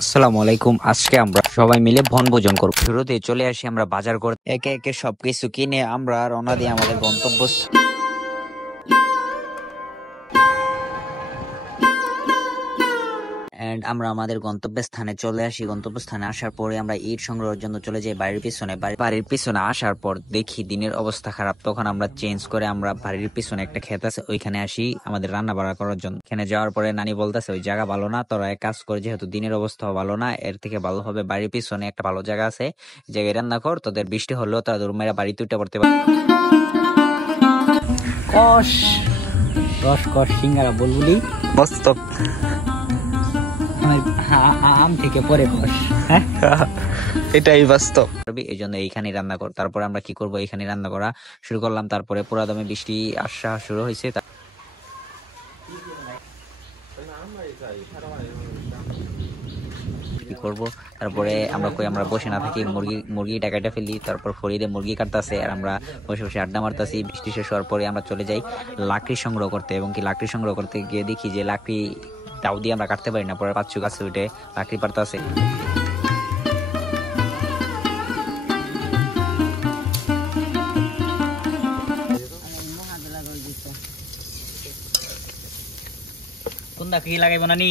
আসসালামু আলাইকুম। আজকে আমরা সবাই মিলে বনভোজন করব। শুরুতে চলে আসি আমরা বাজার করতে, একে একে সবকিছু কিনে আমরা রওনা দিই আমাদের গন্তব্যস্থল। এন্ড আমরা আমাদের গন্তব্যস্থানে চলে আসি। গন্তব্যস্থানে আসার পরে আমরা ইট সংগ্রহের জন্য চলে যাই বাড়ির পিছনে। বাড়ির পিছনে আসার পর দেখি দিনের অবস্থা খারাপ। তখন আমরা চেঞ্জ করে আমরা বাড়ির পিছনে একটা ক্ষেত আছে ওইখানে আসি আমাদের রান্না বাড়া করার জন্য। এখানে যাওয়ার পরে নানি বলতেছে ওই জায়গা ভালো না, তোরা এক কাজ করে, যেহেতু দিনের অবস্থা ভালো না, এর থেকে ভালো হবে বাড়ির পিছনে একটা ভালো জায়গা আছে, জায়গায় রান্না কর, তোদের বৃষ্টি হলেও তারা মেয়েরা বাড়িতে উঠে পড়তে পারে। কষ রস কষ সিঙ্গারা বলবুলি বাস্তব আম থেকে পরে কষ, হ্যাঁ এটাই বাস্তব। এই জন্য এইখানে রান্না কর। তারপরে আমরা কি করব, এইখানে রান্না করা শুরু করলাম। তারপরে পুরা দমে বৃষ্টি আসা শুরু হয়েছে। কি করব, তারপরে আমরা বসে না থাকি, মুরগিটা কেটে ফেলি। তারপর ফরিদে মুরগি কাটতেছে আর আমরা বসে বসে আড্ডা মারতেছি। বৃষ্টি শেষ হওয়ার পরে আমরা চলে যাই লাকড়ি সংগ্রহ করতে, এবং কি লাকড়ি সংগ্রহ করতে গিয়ে দেখি যে লাকড়ি তাও দিয়ে আমরা কাটতে পারি না। পরে পাঁচু গাছে উঠে লাকড়ি পারতেছে। কোনটা কি লাগাইব নানি?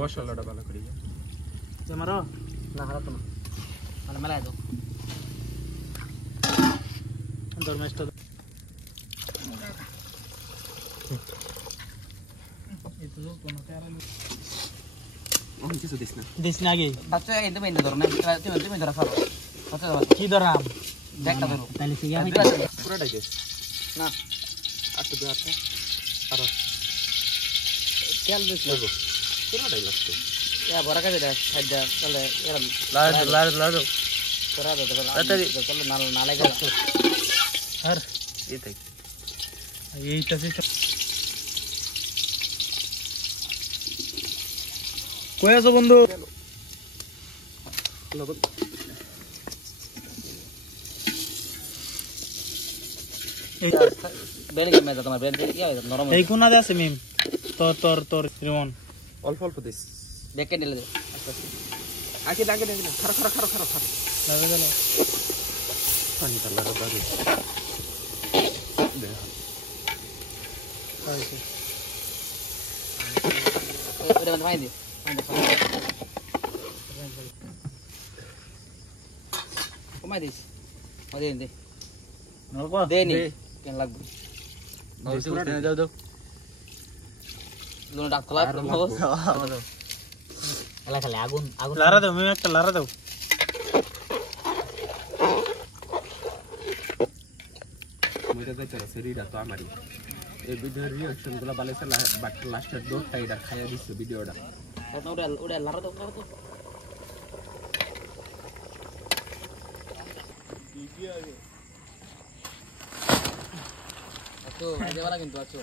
মশলাটা ভালো করে মারো না, হারাতো না, মানে মেলায় দাও দরমেশটা দিস না আগে বাচ্চা এই তুমি ধরো না, তুমি ধরা খাও কি ধরাম একটা ধরো তাহলে কি আমি পুরোটাই দিস না আটটা দে আটটা আর তেল দিস লাগো পুরোটাই লাগতো এ বড় কাজে দে খাদ্য চলে এরম লাড় তোরা দাও চলে না লাগে আর এইটা কই আছো বন্ধু? এই কোনাতে আছে মিম তোর রিমন অল্প অল্প দিস দেখে নিলে দে আগে আগে দেখে না খারা খারা খারা খারা খারা লাগে গেল পানি তালা দাও দে আইছে এটা মানে দে কমাই দিস ওদের দে নরকো দে নি কেন লাগবে যাও দাও লোন ডাক খোলা এলা খালি আগুন আগুন লারা দাও আমি একটা লারা দাও মইটা যাইতে শরীরটা তো আমারই এই ভিডিওর রিঅ্যাকশন গুলো বালেছে বাট লাস্টের ডোরটা এটা খাইয়া দিছে ভিডিওটা ওটা লারা দাও ভিডিও আগে তো দেওয়ালা কিন্তু আছো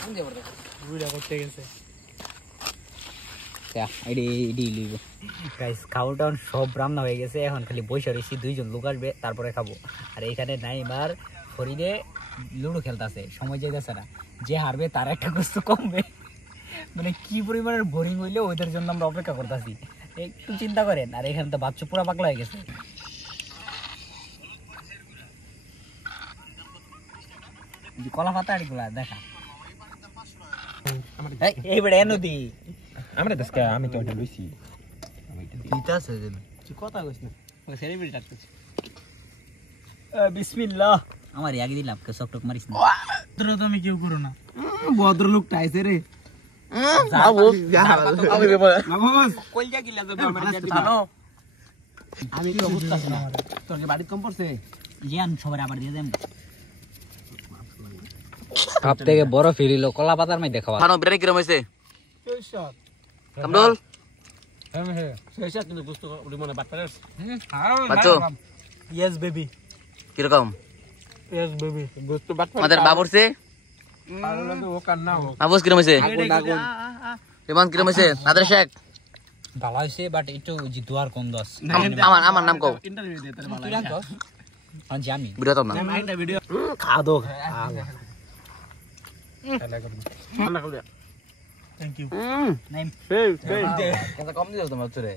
কোন দেব রে ভিডিও করতে গেছে গাইস খাওয়াটা সব রান্না হয়ে গেছে, এখন খালি বসে রয়েছি, দুইজন লোক আসবে তারপরে খাবো। আর এইখানে নাইমার ফরিদে লুডো খেলতেছে, সময় যাইতেছে না, যে হারবে তার একটা কষ্ট কমবে। মানে কি পরিমাণের বোরিং হইলে ওদের জন্য আমরা অপেক্ষা করতেছি, একটু চিন্তা করেন। আর এখানে তো বাচ্চা পুরা পাগলা হয়ে গেছে। কলা পাতা আড়িগুলা দেখা এইবারে নদী আমরা দেশকে আমি তো ওটা লইছি দিতা আছে যেন কি কথা কইছ না ওকে সেলিব্রিটি ডাকতেছি বিসমিল্লাহ আমার আগে দিলাম কে সকটক মারিস না ভদ্র তুমি কেউ করো না ভদ্র লোকটা আইছে রে বাবু কই যা গিলা তো জানো আমি তো বুঝতাছ না তোর যে বাড়ি কম পড়ছে জিয়ান সবার আবার দিয়ে দেন সব থেকে বড় ফিরিলো কলা পাতার মধ্যে খাওয়া খানো বিরিয়ানি কিরম হইছে কামরুল শেষা কিন্তু বুঝতো মনে বাটপাড়াস বাচ্চো ইয়েস বেবি কিরকম ইয়েস বেবি বুঝতো বাটপাড়া আমাদের বাবুরছে ও কান্না ও বাবুস কিরম হইছে রিমান কিরম হইছে নাদের শেখ ভালো হইছে বাট একটু জিতুয়ার গন্ধ আছে আমার নাম কও ইন্টারভিউ দিয়ে তোর ভালো তুই জানো আমি জানি ভিডিও তো না একটা ভিডিও খা দো থ্যাংক ইউ সেই কিন্তু কম দিও তোমার তোরে